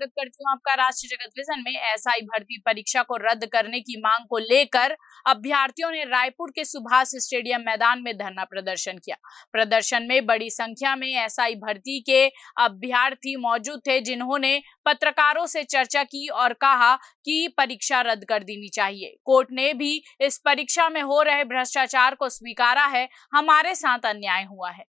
स्वागत करती हूँ आपका राष्ट्रीय जगत विजन में। एसआई भर्ती परीक्षा को रद्द करने की मांग को लेकर अभ्यर्थियों ने रायपुर के सुभाष स्टेडियम मैदान में धरना प्रदर्शन किया। प्रदर्शन में बड़ी संख्या में एसआई भर्ती के अभ्यर्थी मौजूद थे, जिन्होंने पत्रकारों से चर्चा की और कहा कि परीक्षा रद्द कर देनी चाहिए। कोर्ट ने भी इस परीक्षा में हो रहे भ्रष्टाचार को स्वीकारा है। हमारे साथ अन्याय हुआ है।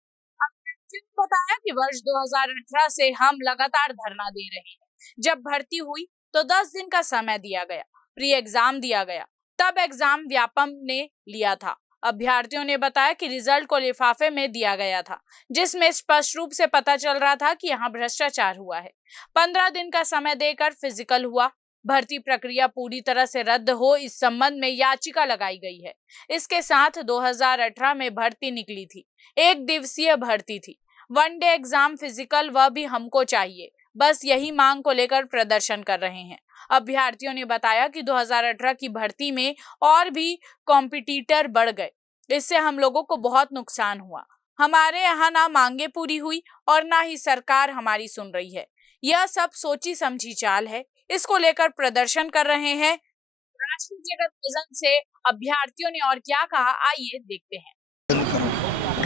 बताया कि वर्ष 2018 से हम लगातार धरना दे रहे हैं। जब भर्ती हुई तो 10 दिन का समय दिया गया, प्री एग्जाम दिया गया, तब एग्जाम व्यापम ने लिया था। अभ्यर्थियों ने बताया कि रिजल्ट को लिफाफे में दिया गया था, जिसमें स्पष्ट रूप से पता चल रहा था कि यहाँ भ्रष्टाचार हुआ है। 15 दिन का समय देकर फिजिकल हुआ। भर्ती प्रक्रिया पूरी तरह से रद्द हो, इस संबंध में याचिका लगाई गई है। इसके साथ 2018 में भर्ती निकली थी, 1 दिवसीय भर्ती थी, 1 डे एग्जाम फिजिकल, वह भी हमको चाहिए। बस यही मांग को लेकर प्रदर्शन कर रहे हैं। अभ्यर्थियों ने बताया कि 2018 की भर्ती में और भी कॉम्पिटिटर बढ़ गए, इससे हम लोगों को बहुत नुकसान हुआ। हमारे यहाँ ना मांगे पूरी हुई और ना ही सरकार हमारी सुन रही है। यह सब सोची समझी चाल है। इसको लेकर प्रदर्शन कर रहे हैं। राष्ट्रीय जगत विजन से अभ्यर्थियों ने और क्या कहा, आइए देखते हैं।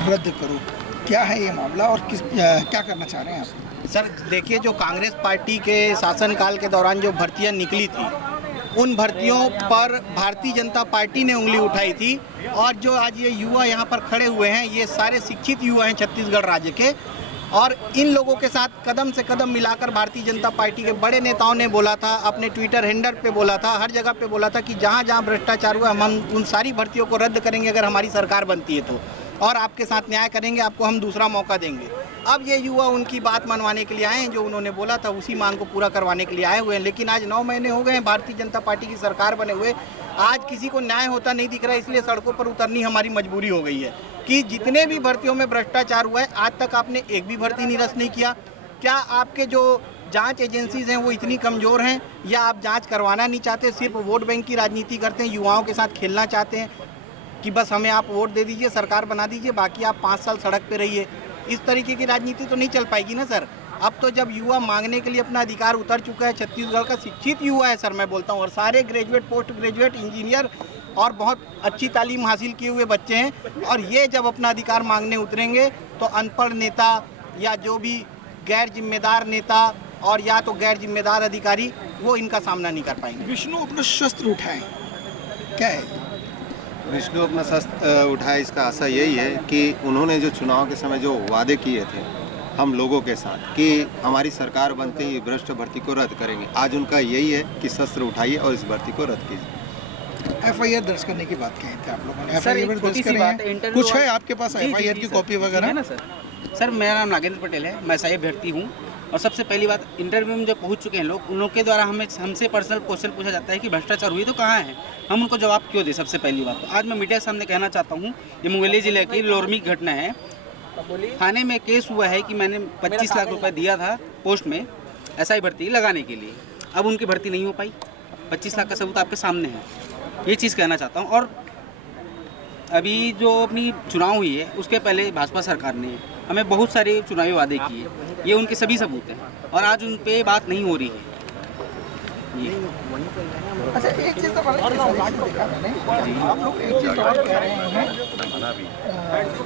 रद्द करो, क्या है ये मामला और क्या करना चाह रहे हैं आप? सर देखिए, जो कांग्रेस पार्टी के शासनकाल के दौरान जो भर्तियां निकली थी, उन भर्तियों पर भारतीय जनता पार्टी ने उंगली उठाई थी। और जो आज ये युवा यहाँ पर खड़े हुए हैं, ये सारे शिक्षित युवा हैं छत्तीसगढ़ राज्य के, और इन लोगों के साथ कदम से कदम मिलाकर भारतीय जनता पार्टी के बड़े नेताओं ने बोला था, अपने ट्विटर हैंडल पे बोला था, हर जगह पे बोला था कि जहाँ जहाँ भ्रष्टाचार हुआ हम उन सारी भर्तियों को रद्द करेंगे अगर हमारी सरकार बनती है तो, और आपके साथ न्याय करेंगे, आपको हम दूसरा मौका देंगे। अब ये युवा उनकी बात मनवाने के लिए आए हैं, जो उन्होंने बोला था उसी मांग को पूरा करवाने के लिए आए हुए हैं। लेकिन आज 9 महीने हो गए हैं भारतीय जनता पार्टी की सरकार बने हुए, आज किसी को न्याय होता नहीं दिख रहा है। इसलिए सड़कों पर उतरनी हमारी मजबूरी हो गई है कि जितने भी भर्तियों में भ्रष्टाचार हुआ है, आज तक आपने एक भी भर्ती निरस्त नहीं किया। क्या आपके जो जांच एजेंसीज हैं वो इतनी कमज़ोर हैं, या आप जांच करवाना नहीं चाहते, सिर्फ वोट बैंक की राजनीति करते हैं, युवाओं के साथ खेलना चाहते हैं कि बस हमें आप वोट दे दीजिए, सरकार बना दीजिए, बाकी आप 5 साल सड़क पे रहिए। इस तरीके की राजनीति तो नहीं चल पाएगी ना सर। अब तो जब युवा मांगने के लिए अपना अधिकार उतर चुका है, छत्तीसगढ़ का शिक्षित युवा है सर, मैं बोलता हूँ, और सारे ग्रेजुएट, पोस्ट ग्रेजुएट, इंजीनियर और बहुत अच्छी तालीम हासिल किए हुए बच्चे हैं, और ये जब अपना अधिकार मांगने उतरेंगे तो अनपढ़ नेता या जो भी गैर जिम्मेदार नेता और या तो गैर जिम्मेदार अधिकारी, वो इनका सामना नहीं कर पाएंगे। विष्णु अपना शस्त्र उठाएं, क्या है? विष्णु अपना शस्त्र उठाए, इसका आशा यही है कि उन्होंने जो चुनाव के समय जो वादे किए थे हम लोगों के साथ कि हमारी सरकार बनते ही भ्रष्ट भर्ती को रद्द करेंगे, आज उनका यही है कि शस्त्र उठाइए और इस भर्ती को रद्द कीजिए। एफआईआर दर्ज करने की बात कही थी आप लोगों ने, एफआईआर दर्ज करें, कुछ है आपके पास एफआईआर की कॉपी वगैरह? है ना सर, मेरा नाम नागेंद्र पटेल है, मैं एसआई अभ्यर्थी हूँ। और सबसे पहली बात, इंटरव्यू में जो पहुंच चुके हैं लोग, उन लोग के द्वारा हमसे पर्सनल क्वेश्चन पूछा जाता है कि भ्रष्टाचार हुई तो कहाँ है, हम उनको जवाब क्यों दें। सबसे पहली बात तो आज मैं मीडिया के सामने कहना चाहता हूँ, ये मुंगेली जिले की लोरमी घटना है। थाने में केस हुआ है कि मैंने 25 लाख रुपए दिया था पोस्ट में एसआई भर्ती लगाने के लिए, अब उनकी भर्ती नहीं हो पाई। 25 लाख का सबूत आपके सामने है, ये चीज़ कहना चाहता हूँ। और अभी जो अपनी चुनाव हुई है, उसके पहले भाजपा सरकार ने हमें बहुत सारे चुनावी वादे किए, ये उनके सभी सबूत हैं, और आज उन पे बात नहीं हो रही है। अच्छा, एक चीज़ तो देखा मैंने, आप लोग एक चीज़ और कह रहे हैं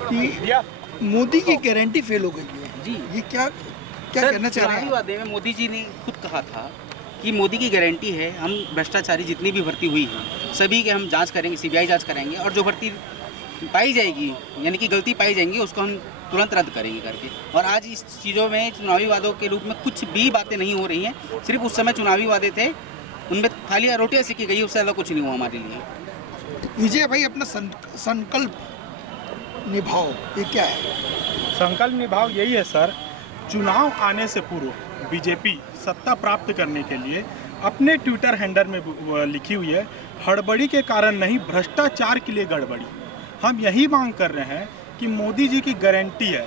कि मोदी की गारंटी फेल हो गई है जी, ये क्या कहना चाह रहे हैं? वादे में मोदी जी ने खुद कहा था कि मोदी की गारंटी है, हम भ्रष्टाचारी जितनी भी भर्ती हुई है सभी के हम जांच करेंगे, सीबीआई जांच करेंगे, और जो भर्ती पाई जाएगी यानी कि गलती पाई जाएंगी उसको हम तुरंत रद्द करेंगे करके। और आज इस चीज़ों में चुनावी वादों के रूप में कुछ भी बातें नहीं हो रही हैं, सिर्फ उस समय चुनावी वादे थे, उनमें खाली रोटियाँ सेकी गई, उससे ज़्यादा कुछ नहीं हुआ हमारे लिए। विजय भाई, अपना संकल्प निभाओ, ये क्या है? संकल्प निभाव यही है सर, चुनाव आने से पूर्व बीजेपी सत्ता प्राप्त करने के लिए अपने ट्विटर हैंडल में लिखी हुई है, हड़बड़ी के कारण नहीं, भ्रष्टाचार के लिए गड़बड़ी। हम यही मांग कर रहे हैं कि मोदी जी की गारंटी है,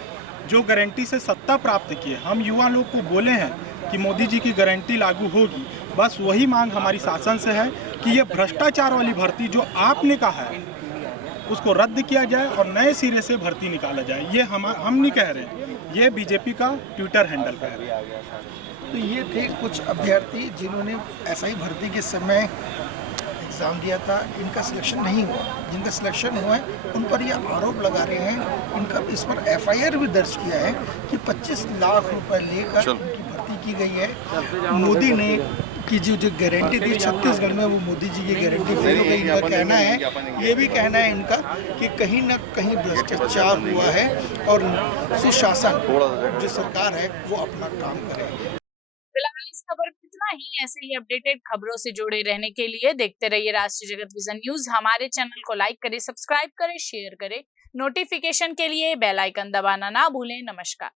जो गारंटी से सत्ता प्राप्त की है, हम युवा लोग को बोले हैं कि मोदी जी की गारंटी लागू होगी, बस वही मांग हमारी शासन से है कि ये भ्रष्टाचार वाली भर्ती जो आपने कहा है उसको रद्द किया जाए और नए सिरे से भर्ती निकाला जाए। ये हम नहीं कह रहे, ये बीजेपी का ट्विटर हैंडल कह रहे हैं। तो ये थे कुछ अभ्यर्थी जिन्होंने एसआई भर्ती के समय एग्ज़ाम दिया था, इनका सिलेक्शन नहीं हुआ। जिनका सिलेक्शन हुआ है उन पर ये आरोप लगा रहे हैं, इनका इस पर एफआईआर भी दर्ज किया है कि 25 लाख रुपए लेकर इनकी भर्ती की गई है। मोदी ने की जो गारंटी दी छत्तीसगढ़ में, वो मोदी जी की गारंटी फेल हो गई। इनका कहना है, ये भी कहना है इनका कि कहीं ना कहीं भ्रष्टाचार हुआ है और सुशासन जो सरकार है वो अपना काम करे। फिलहाल इस खबर में इतना ही। ऐसे ही अपडेटेड खबरों से जुड़े रहने के लिए देखते रहिए राष्ट्रीय जगत विजन न्यूज। हमारे चैनल को लाइक करें, सब्सक्राइब करें, शेयर करें। नोटिफिकेशन के लिए बेल आइकन दबाना ना भूलें। नमस्कार।